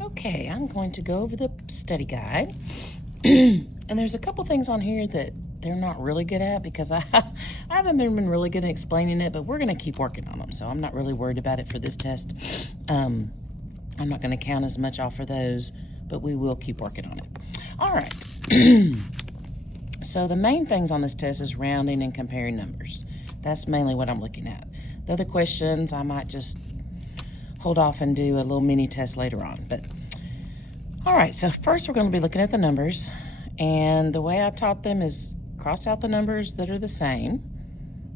Okay, I'm going to go over the study guide. And there's a couple things on here that they're not really good at because I haven't been really good at explaining it, but we're going to keep working on them. So I'm not really worried about it for this test. I'm not going to count as much off for those, but we will keep working on it. All right. So the main things on this test is rounding and comparing numbers. That's mainly what I'm looking at. The other questions, I might just hold off and do a little mini test later on. But all right, so first we're going to be looking at the numbers. And the way I taught them is cross out the numbers that are the same.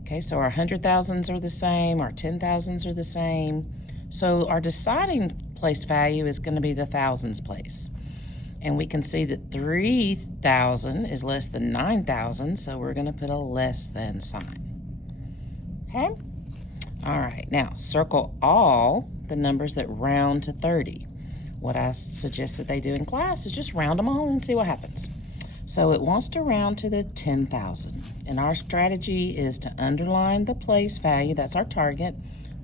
Okay, so our 100,000s are the same, our 10,000s are the same. So our deciding place value is going to be the thousands place. And we can see that 3,000 is less than 9,000, so we're going to put a less than sign. Okay? All right, now circle all the numbers that round to 30. What I suggest that they do in class is just round them all and see what happens. So it wants to round to the 10,000. And our strategy is to underline the place value. That's our target.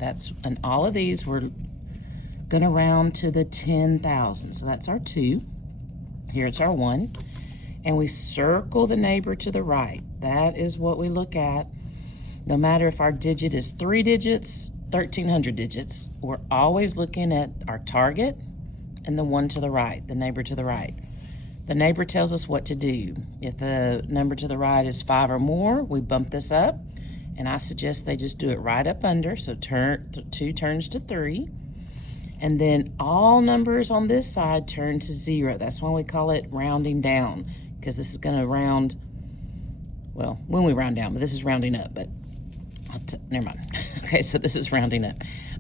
And all of these we're going to round to the 10,000. So that's our 2. Here it's our 1. And we circle the neighbor to the right. That is what we look at. No matter if our digit is 3 digits, 1,300 digits, we're always looking at our target and the one to the right, the neighbor to the right. The neighbor tells us what to do. If the number to the right is 5 or more, we bump this up. And I suggest they just do it right up under. So 2 turns to 3. And then all numbers on this side turn to 0. That's why we call it rounding down, because this is going to round, well, when we round down, but this is rounding up. But never mind. Okay, so this is rounding up.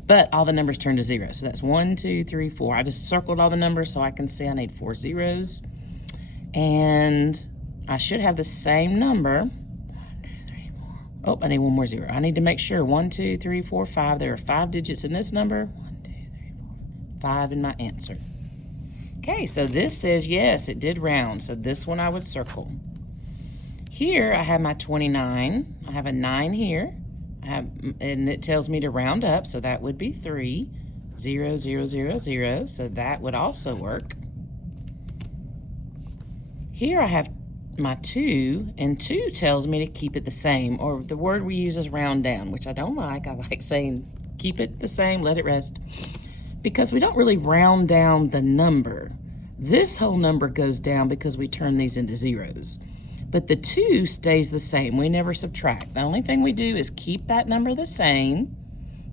But all the numbers turn to 0. So that's 1, 2, 3, 4. I just circled all the numbers so I can see I need 4 zeros. And I should have the same number. 1, 2, 3, 4. Oh, I need one more 0. I need to make sure 1, 2, 3, 4, 5. There are 5 digits in this number. 1, 2, 3, 4, 5 in my answer. Okay, so this says yes, it did round. So this one I would circle. Here I have my 29. I have a 9 here. And it tells me to round up, so that would be 3. 0, 0, 0, 0. So that would also work. Here I have my 2, and 2 tells me to keep it the same, or the word we use is round down, which I don't like. I like saying keep it the same, let it rest, because we don't really round down the number. This whole number goes down because we turn these into zeros. But the 2 stays the same. We never subtract. The only thing we do is keep that number the same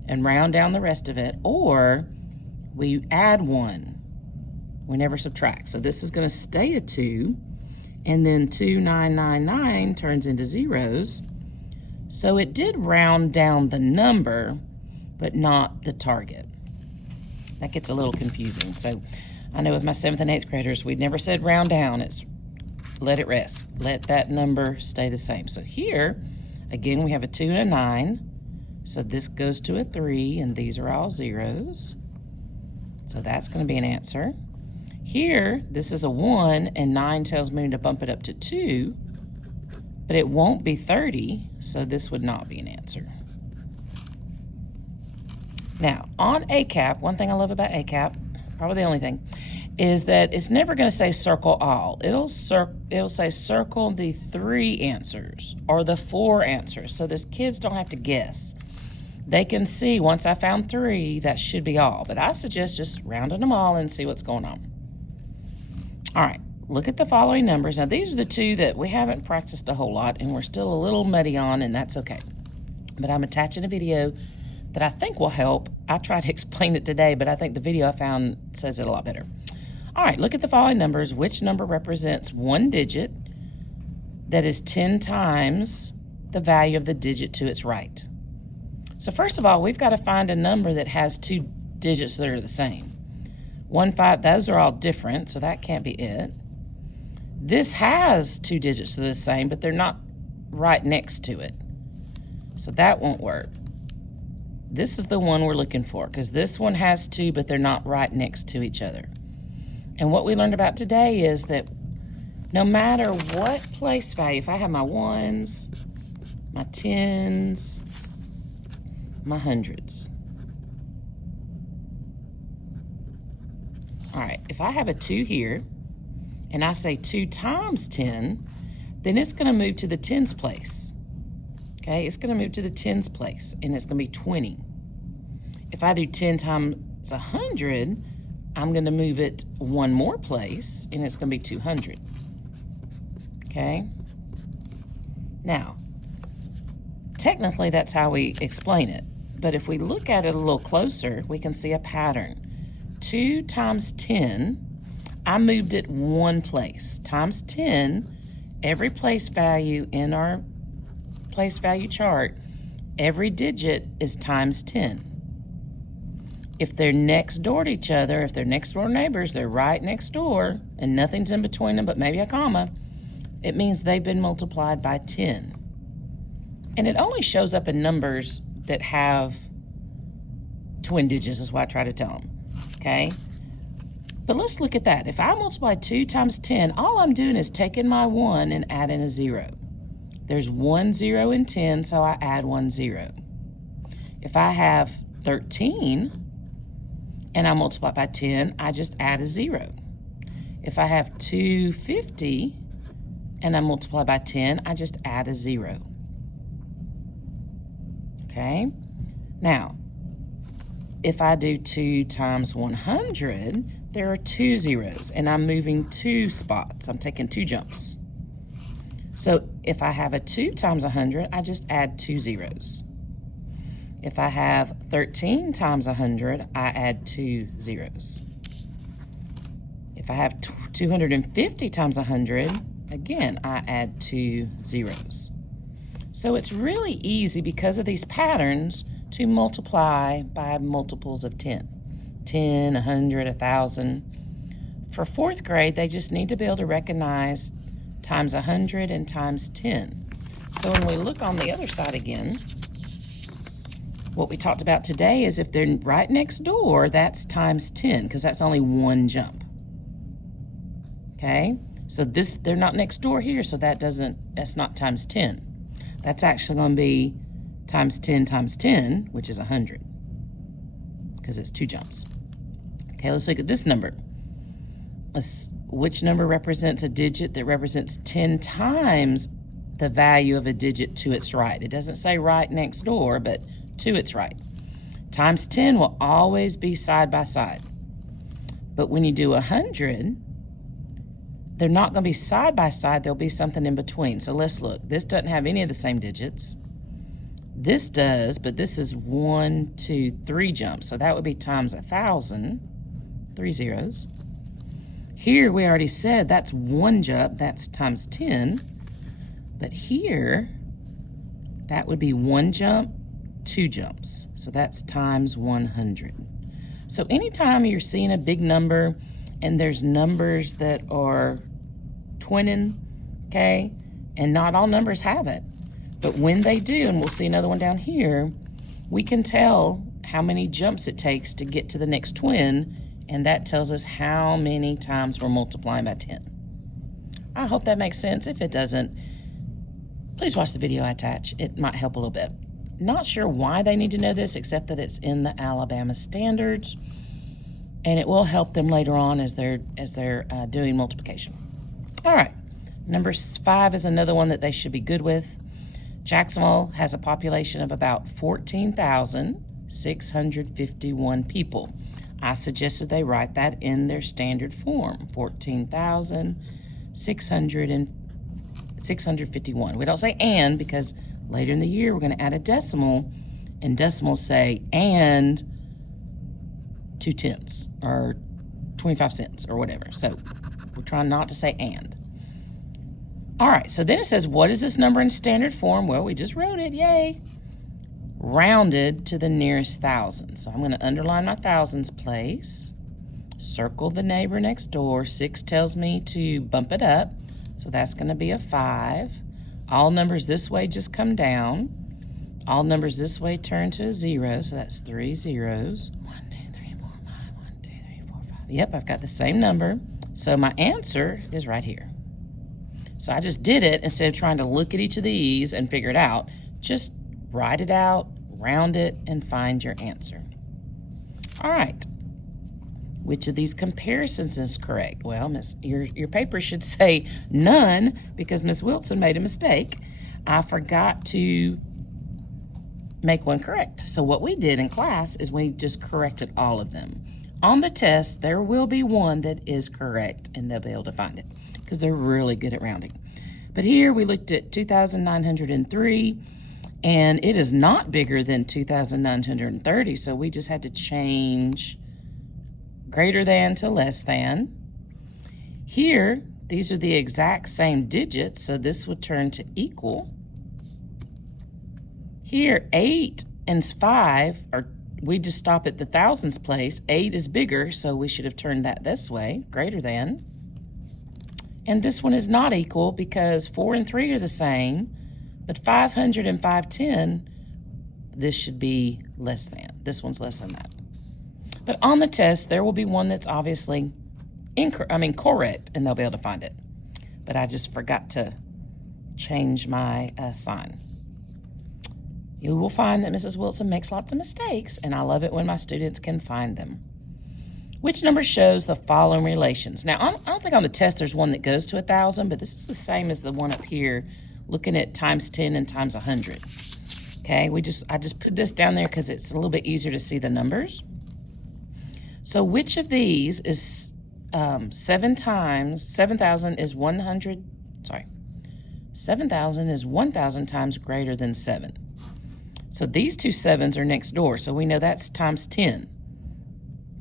and round down the rest of it, or we add 1. We never subtract. So this is going to stay a 2. And then 2999 turns into zeros. So it did round down the number, but not the target. That gets a little confusing. So I know with my 7th and 8th graders, we never said round down. It's let it rest. Let that number stay the same. So here, again, we have a 2 and a 9. So this goes to a 3, and these are all zeros. So that's going to be an answer. Here, this is a 1, and 9 tells me to bump it up to 2, but it won't be 30, so this would not be an answer. Now, on ACAP, one thing I love about ACAP, probably the only thing, is that it's never going to say circle all. It'll say circle the 3 answers or the 4 answers, so the kids don't have to guess. They can see once I found 3, that should be all, but I suggest just rounding them all and see what's going on. All right, look at the following numbers. Now, these are the 2 that we haven't practiced a whole lot, and we're still a little muddy on, and that's okay. But I'm attaching a video that I think will help. I tried to explain it today, but I think the video I found says it a lot better. All right, look at the following numbers. Which number represents 1 digit that is 10 times the value of the digit to its right? So first of all, we've got to find a number that has 2 digits that are the same. 1, 5, those are all different, so that can't be it. This has 2 digits that are the same, but they're not right next to it. So that won't work. This is the one we're looking for, because this one has 2, but they're not right next to each other. And what we learned about today is that no matter what place value, if I have my 1s, my 10s, my 100s, All right, if I have a 2 here, and I say 2 times 10, then it's going to move to the tens place. Okay, it's going to move to the tens place, and it's going to be 20. If I do 10 times 100, I'm going to move it one more place, and it's going to be 200. Okay? Now, technically, that's how we explain it. But if we look at it a little closer, we can see a pattern. 2 times 10, I moved it one place. Times 10, every place value in our place value chart, every digit is times 10. If they're next door to each other, if they're next door neighbors, they're right next door, and nothing's in between them but maybe a comma, it means they've been multiplied by 10. And it only shows up in numbers that have twin digits, is what I try to tell them, okay? But let's look at that. If I multiply 2 times 10, all I'm doing is taking my 1 and adding a 0. There's 1 0 in 10, so I add 1 0. If I have 13 and I multiply by 10, I just add a 0. If I have 250 and I multiply by 10, I just add a 0. Okay? Now, if I do 2 times 100, there are 2 zeros, and I'm moving 2 spots. I'm taking 2 jumps. So if I have a 2 times 100, I just add 2 zeros. If I have 13 times 100, I add 2 zeros. If I have 250 times 100, again, I add 2 zeros. So it's really easy because of these patterns to multiply by multiples of 10. 10, 100, 1,000. For 4th grade, they just need to be able to recognize times 100 and times 10. So when we look on the other side again, what we talked about today is if they're right next door, that's times 10, because that's only one jump. Okay? So they're not next door here, so that's not times 10. That's actually going to be times 10, which is 100, because it's 2 jumps. Okay, let's look at this number. Which number represents a digit that represents 10 times the value of a digit to its right? It doesn't say right next door, but to its right. Times 10 will always be side by side. But when you do 100, they're not going to be side by side. There'll be something in between. So let's look. This doesn't have any of the same digits. This does, but this is 1, 2, 3 jumps. So that would be times 1,000, 3 zeros. Here we already said that's 1 jump, that's times 10. But here, that would be 1 jump, 2 jumps. So that's times 100. So anytime you're seeing a big number and there's numbers that are twinning, okay, and not all numbers have it, but when they do, and we'll see another one down here, we can tell how many jumps it takes to get to the next twin, and that tells us how many times we're multiplying by 10. I hope that makes sense. If it doesn't, please watch the video I attach. It might help a little bit. Not sure why they need to know this, except that it's in the Alabama standards, and it will help them later on as they're doing multiplication. All right, number 5 is another one that they should be good with. Jacksonville has a population of about 14,651 people. I suggested they write that in their standard form, 14,651. We don't say and, because later in the year we're going to add a decimal, and decimals say and 2 tenths or 25 cents or whatever. So we're trying not to say and. All right, so then it says, what is this number in standard form? Well, we just wrote it, yay. Rounded to the nearest thousand. So I'm going to underline my thousands place, circle the neighbor next door. 6 tells me to bump it up, so that's going to be a 5. All numbers this way just come down. All numbers this way turn to a 0, so that's 3 zeros. 1, 2, 3, 4, 5. 1, 2, 3, 4, 5. Yep, I've got the same number. So my answer is right here. So I just did it instead of trying to look at each of these and figure it out. Just write it out, round it, and find your answer. All right. Which of these comparisons is correct? Well, your paper should say none because Miss Wilson made a mistake. I forgot to make one correct. So what we did in class is we just corrected all of them. On the test, there will be one that is correct, and they'll be able to find it because they're really good at rounding. But here we looked at 2,903, and it is not bigger than 2,930, so we just had to change greater than to less than. Here, these are the exact same digits, so this would turn to equal. Here, 8 and 5 are, we just stop at the thousands place. 8 is bigger, so we should have turned that this way, greater than. And this one is not equal because 4 and 3 are the same, but 500 and 510, this should be less than. This one's less than that. But on the test, there will be one that's obviously correct, and they'll be able to find it. But I just forgot to change my sign. You will find that Mrs. Wilson makes lots of mistakes, and I love it when my students can find them. Which number shows the following relations? Now, I don't think on the test there's one that goes to 1,000, but this is the same as the one up here, looking at times 10 and times 100. Okay, I just put this down there because it's a little bit easier to see the numbers. So which of these is 7,000 is 1,000 times greater than 7. So these two 7s are next door, so we know that's times 10.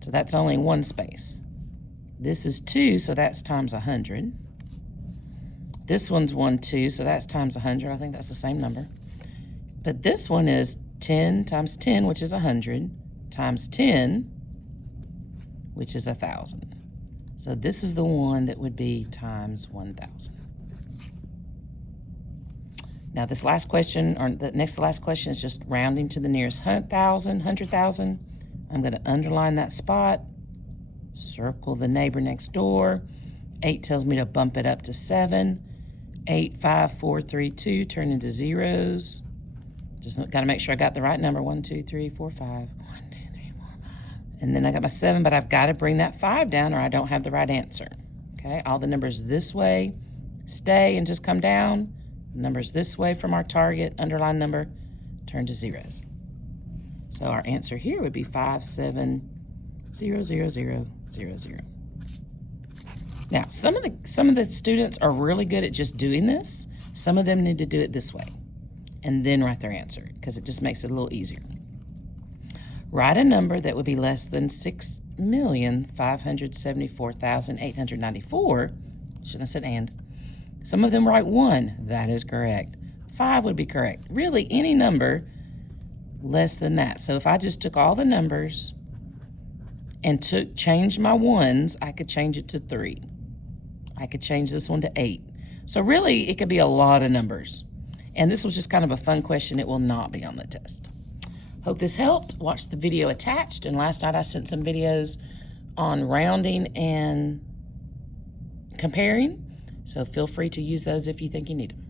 So that's only one space. This is 2, so that's times 100. This one's 1, 2, so that's times 100. I think that's the same number. But this one is 10 times 10, which is 100, times 10, which is 1,000. So this is the one that would be times 1,000. Now this last question, or the next to last question, is just rounding to the nearest 100,000. I'm going to underline that spot, circle the neighbor next door. 8 tells me to bump it up to 7. 8, 5, 4, 3, 2 turn into zeros. Just got to make sure I got the right number. 1, 2, 3, 4, 5. 1, 2, 3, 4, 5. And then I got my 7, but I've got to bring that 5 down or I don't have the right answer. Okay, all the numbers this way stay and just come down. Numbers this way from our target, underline number, turn to zeros. So our answer here would be 5, 7, 0, 0, 0, 0, 0. Now, some of the students are really good at just doing this. Some of them need to do it this way and then write their answer because it just makes it a little easier. Write a number that would be less than 6,574,894. Shouldn't have said and. Some of them write 1. That is correct. 5 would be correct. Really, any number less than that. So if I just took all the numbers and changed my 1s, I could change it to 3. I could change this one to 8. So really, it could be a lot of numbers. And this was just kind of a fun question. It will not be on the test. Hope this helped. Watch the video attached. And last night I sent some videos on rounding and comparing. So feel free to use those if you think you need them.